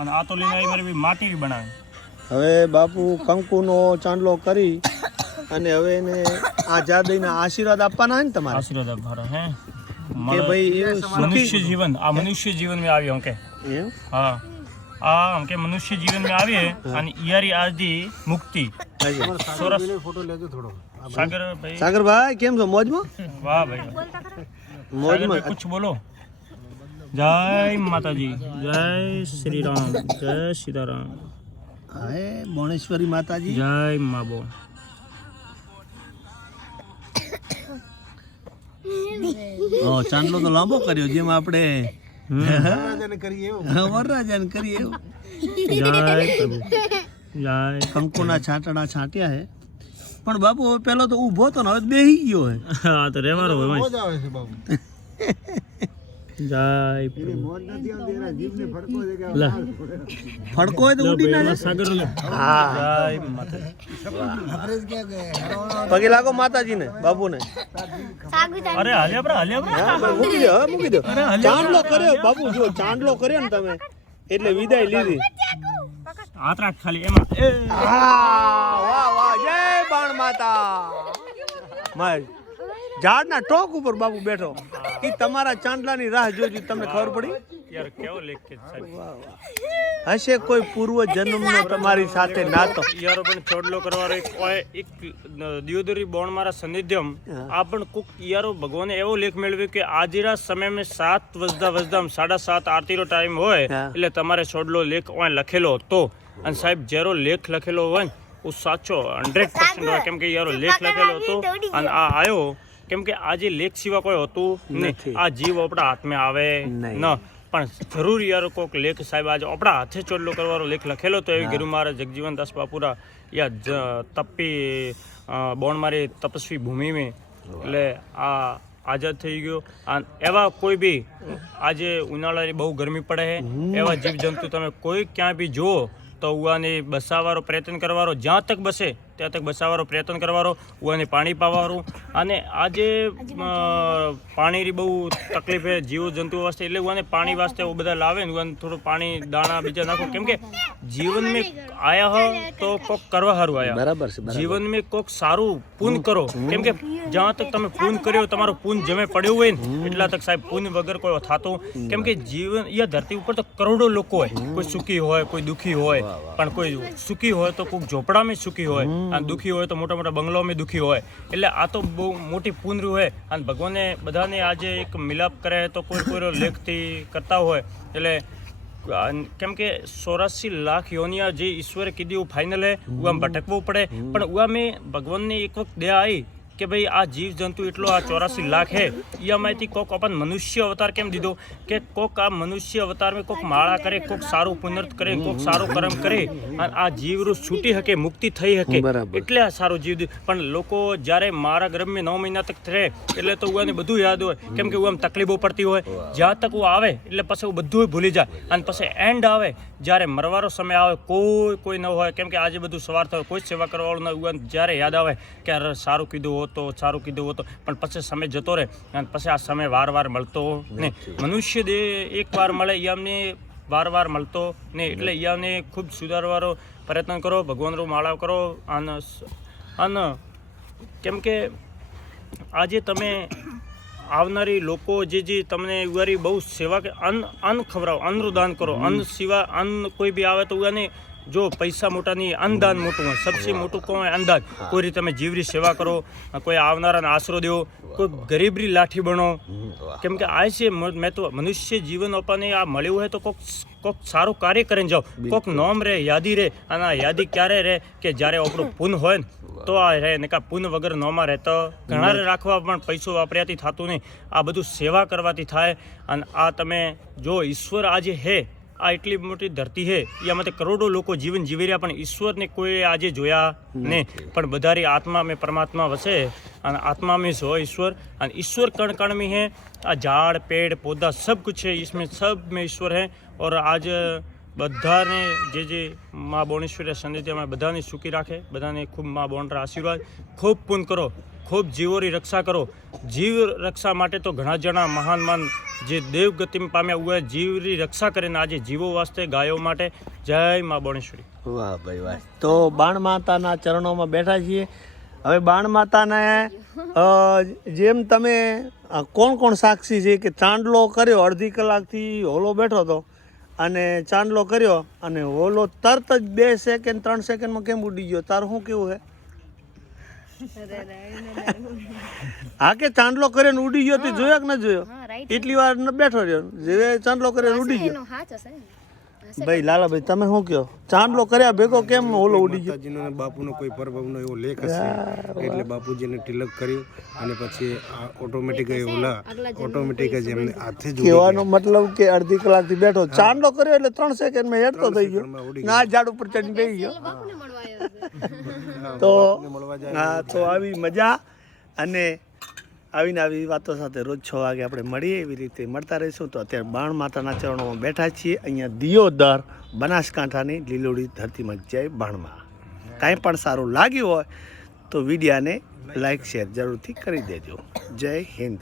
અને આ તો લઈને મારી બી માટી બનાવે. હવે બાપુ કંકુનો ચાંદલો કરી અને હવે એને આ જાદઈના આશીર્વાદ આપવાના ને તમારે? આશીર્વાદ આપવાના હે? કે ભાઈ એ મનુષ્ય જીવન આ મનુષ્ય જીવન મે આવ્યો કે. એમ? હા. આ આમ કે મનુષ્ય જીવન મે આવીએ અને ઈયારી આજી મુક્તિ. સરસ. સાગર ભાઈ સાગરભાઈ. કેમ છો? મોજમાં? વાહ ભાઈ. સાગર મોજમાં કુછ બોલો. જય માતાજી જય શ્રી રામ જય સીતારામ. હાય બોણેશ્વરી માતાજી. જય મા બો ઓ ચાંદલો તો લાંબો કર્યો જેમ આપણે. વરરાજાને કરીએ એવું. જય પ્રભુ. જય. કંકુના છાંટણા છાંટ્યા હે. પણ બાપુ હવે પેલો તો ઊભો તો ને હવે બેહી ગયો હે. હા તો રહેવાનો હોય. જય પ્રભુ લે. ફડકો હોય તો ઉડી ના એમાં હા. પગે લાગો માતાજીને બાપુને. અરે હાલે આપણે હાલે આપણે મૂકી દો હવે મૂકી દો. ચાંદલો કર્યો બાપુ જો ચાંદલો કર્યો ને તમે એટલે વિદાય લીધી. હાથ રાખ ખાલી એમાં. વાહ વાહ જય બાણ માતા. ઝાડના ટોક ઉપર બાપુ બેઠો. ઈ તમારા ચાંદલાની રાહ જોજો તમને ખબર પડી? યાર કેવો લેખ સાહેબ. હશે કોઈ પૂર્વ જન્મનો તમારી સાથે નાતો. યારો પણ છોડલો કરવાનો એક એક દિયોદરી બોણ મારા સાનિધ્યમ. આ પણ કુક યારો ભગવાને એવો લેખ મેળવ્યો કે આજના સમય મેં સાત વજદા વજદામ સાડા સાત આરતીનો ટાઈમ હોય એટલે તમારે છોડલો લેખ ઓય લખેલો હતો. અને સાહેબ જેરો લેખ લખેલો હોય ને સાચો હંડ્રેડ પર્સન્ટ હોય. કેમ કે યારો લેખ લખેલો હતો અને આ આવ્યો કેમ કે આ જે લેખ સિવાય કોઈ હતું નથી. નહીં આ જીવ આપણા હાથમાં આવે ન. પણ જરૂર યાર કોક લેખ સાહેબ આજે આપણા હાથે ચોલ્લો કરવાનો લેખ લખેલો તો એવી ગીરુ મહારાજ જગજીવન દાસ બાપુરા યા તપી બોણ મારી તપસ્વી ભૂમિ મેં એટલે આ આઝાદ થઈ ગયો. એવા કોઈ બી આજે ઉનાળાની બહુ ગરમી પડે છે એવા જીવજંતુ તમે કોઈ ક્યાં બી જુઓ તો ઉવાની બસાવવાનો પ્રયત્ન કરવાનો જ્યાં તક બસે ત્યાં તક બસાવવાનો પ્રયત્ન કરવાનો ઉવાને પાણી પાવાનું. અને આજે અ, પાણીની બહુ તકલીફ છે જીવ જંતુ વાસ્તે એટલે ઉવાને પાણી વાસ્તે એવું બધા લાવે ને ઉવાને થોડું પાણી દાણા બીજા નાખો. કેમ કે જીવન મેં આયા હો તો કોક કરવા સારું આયા. બરાબર છે જીવન મેં કોક સારું પૂન કરો. કેમ કે જ્યાં તક તમે પૂન કર્યો તમારું પૂન જમે પડ્યું હોય ને એટલા તક સાહેબ પૂન વગર કોઈ થતું. કેમ કે જીવન યા ધરતી ઉપર તો કરોડો લોકો હોય. કોઈ સુખી હોય કોઈ દુખી હોય પણ કોઈ સુખી હોય તો કોઈક ઝોપડામાં સુખી હોય. અને દુખી હોય તો મોટા મોટા બંગલાઓમાં દુખી હોય. એટલે આ તો બહુ મોટી પૂનરી હોય. અને ભગવાને બધાને આજે એક મિલાપ કરે તો કોઈ કોઈ લેખથી કરતા હોય. એટલે કેમ કે ચોરાસી લાખ યોનિયા જે ઈશ્વરે કીધી ફાઇનલ હે ઉઆમ ભટકવું પડે. પણ ઉઆ મેં ભગવાનની એક વખત દયા આવી કે ભાઈ આ જીવજંતુ એટલો આ ચોરાસી લાખ હે ઈયામાંથી કોક આપણ મનુષ્ય અવતાર કેમ દીધો? કે કોક આ મનુષ્ય અવતાર મેં કોક માળા કરે કોક સારું પુનર્થ કરે કોક સારું કર્મ કરે અને આ જીવરૂપ છૂટી શકે મુક્તિ થઈ શકે એટલે આ સારું જીવ પણ લોકો જ્યારે મારા ગરમે નવ મહિના તક રહે એટલે તો ઉવાને બધું યાદ હોય. કેમ કે આમ તકલીફો પડતી હોય. જ્યાં તક હું આવે એટલે પછી હું બધું ભૂલી જાય. અને પછી એન્ડ આવે જ્યારે મરવાનો સમય આવે કોઈ કોઈ ન હોય. કેમ કે આજે બધું સવાર થાય કોઈ સેવા કરવાવાળું ન હોય જ્યારે યાદ આવે કે સારું કીધું હોત તો સારું કીધું હોત પણ પછી સમય જતો રહે અને પછી આ સમય વાર વાર મળતો નહીં મનુષ્ય દેહ એક વાર મળે એ અમને વાર વાર મળતો નહીં એટલે યાને ખૂબ સુધારવાનો પ્રયત્ન કરો ભગવાનનો માળા કરો અને અને કેમ કે આજે તમે આવનારી લોકો જે જે તમને ઉવારી બહુ સેવા કે અન્ન અન્ન ખવડાવો અન્નનું દાન કરો. અન્ન સિવાય અન્ન કોઈ બી આવે તો ઉવાને જો પૈસા મોટાની અંદાન મોટું હોય સબસી મોટું કોણ હોય? અન્નદાન કોઈ રીતે તમે જીવરી સેવા કરો કોઈ આવનારાને આશરો દેવો કોઈ ગરીબરી લાઠી બનો. કેમ કે આ છે મ- મેં તો મનુષ્ય જીવન આપવાને આ મળ્યું હોય તો કોક કોક સારું કાર્ય કરીને જાઓ. કોક નોમ રહે યાદી રહે અને આ યાદી ક્યારે રહે કે જ્યારે આપણું પૂન હોય ને તો આ રહે. ને કા પૂન વગર નોમાં રહેતો. ઘણા રાખવા પણ પૈસો વાપર્યાથી થતું નહીં. આ બધું સેવા કરવાથી થાય. અને આ તમે જો ઈશ્વર આજે હે આ એટલી મોટી ધરતી છે એમાં કરોડો લોકો જીવન જીવી રહ્યા પણ ઈશ્વરને કોઈ આજે જોયા ને. પણ બધારી આત્મા મેં પરમાત્મા વસે અને આત્મા મેં सो ઈશ્વર અને ઈશ્વર કણ कण में है आ झाड़ पेड़ पौधा सब कुछ है સબ મેં ઈશ્વર હે. ઓર આજ બધાને જે જે મા બોણેશ્વરી સંધિ બધાને સુખી રાખે બધાને ખૂબ મા બોણરા આશીર્વાદ ખૂબ પૂન કરો. ખૂબ જીવોની રક્ષા કરો. જીવ રક્ષા માટે તો ઘણા જણા મહાન મહાન જે દેવગતિ પામ્યા હોય જીવની રક્ષા કરીને આજે જીવો વાસ્તે ગાયો માટે જય મા બણેશ્વરી. વાહ ભાઈ વાહ. તો બાણ માતાના ચરણોમાં બેઠા છીએ. હવે બાણ માતાને જેમ તમે કોણ કોણ સાક્ષી છે કે ચાંદલો કર્યો, અડધી કલાકથી હોલો બેઠો હતો અને ચાંદલો કર્યો અને હોલો તરત જ બે સેકન્ડ ત્રણ સેકન્ડમાં કેમ ઉડી ગયો? તારું શું કેવું હે હા કે ચાંદલો કરીને ઉડી ગયો તે જોયો કે ન જોયો? એટલી વાર બેઠો રહ્યો. જે ચાંદલો કરીને ઉડી ગયો. ભાઈ લાલાભાઈ તમે શું કહો? ચાંદલો કર્યા ભેગો કેમ ઓલો ઉડી ગયો? માતાજીનો બાપુનો કોઈ પરબનો એવો લેખ હશે? એટલે બાપુજીને તિલક કર્યું અને પછી ઓટોમેટિક એ ઓલા ઓટોમેટિક જ એમને હાથે જ કહેવાનો મતલબ કે અડધી કલાકથી બેઠો. ચાંદલો કર્યો એટલે ત્રણ સેકન્ડમાં હેડતો થઈ ગયો. ના ઝાડ ઉપર ચડી બેસી ગયો. બાપુને મળવા આવ્યો તો હા તો આવી મજા અને આવીને આવી વાતો સાથે રોજ છ વાગે આપણે મળીએ એવી રીતે મળતા રહીશું. તો અત્યારે બાણ માતાના ચરણોમાં બેઠા છીએ. અહીંયા દિયોદર બનાસકાંઠાની લીલોડી ધરતીમાં જય બાણમાં. કાંઈ પણ સારું લાગ્યું હોય તો વિડીયાને લાઈક, શેર જરૂરથી કરી દેજો. જય હિન્દ.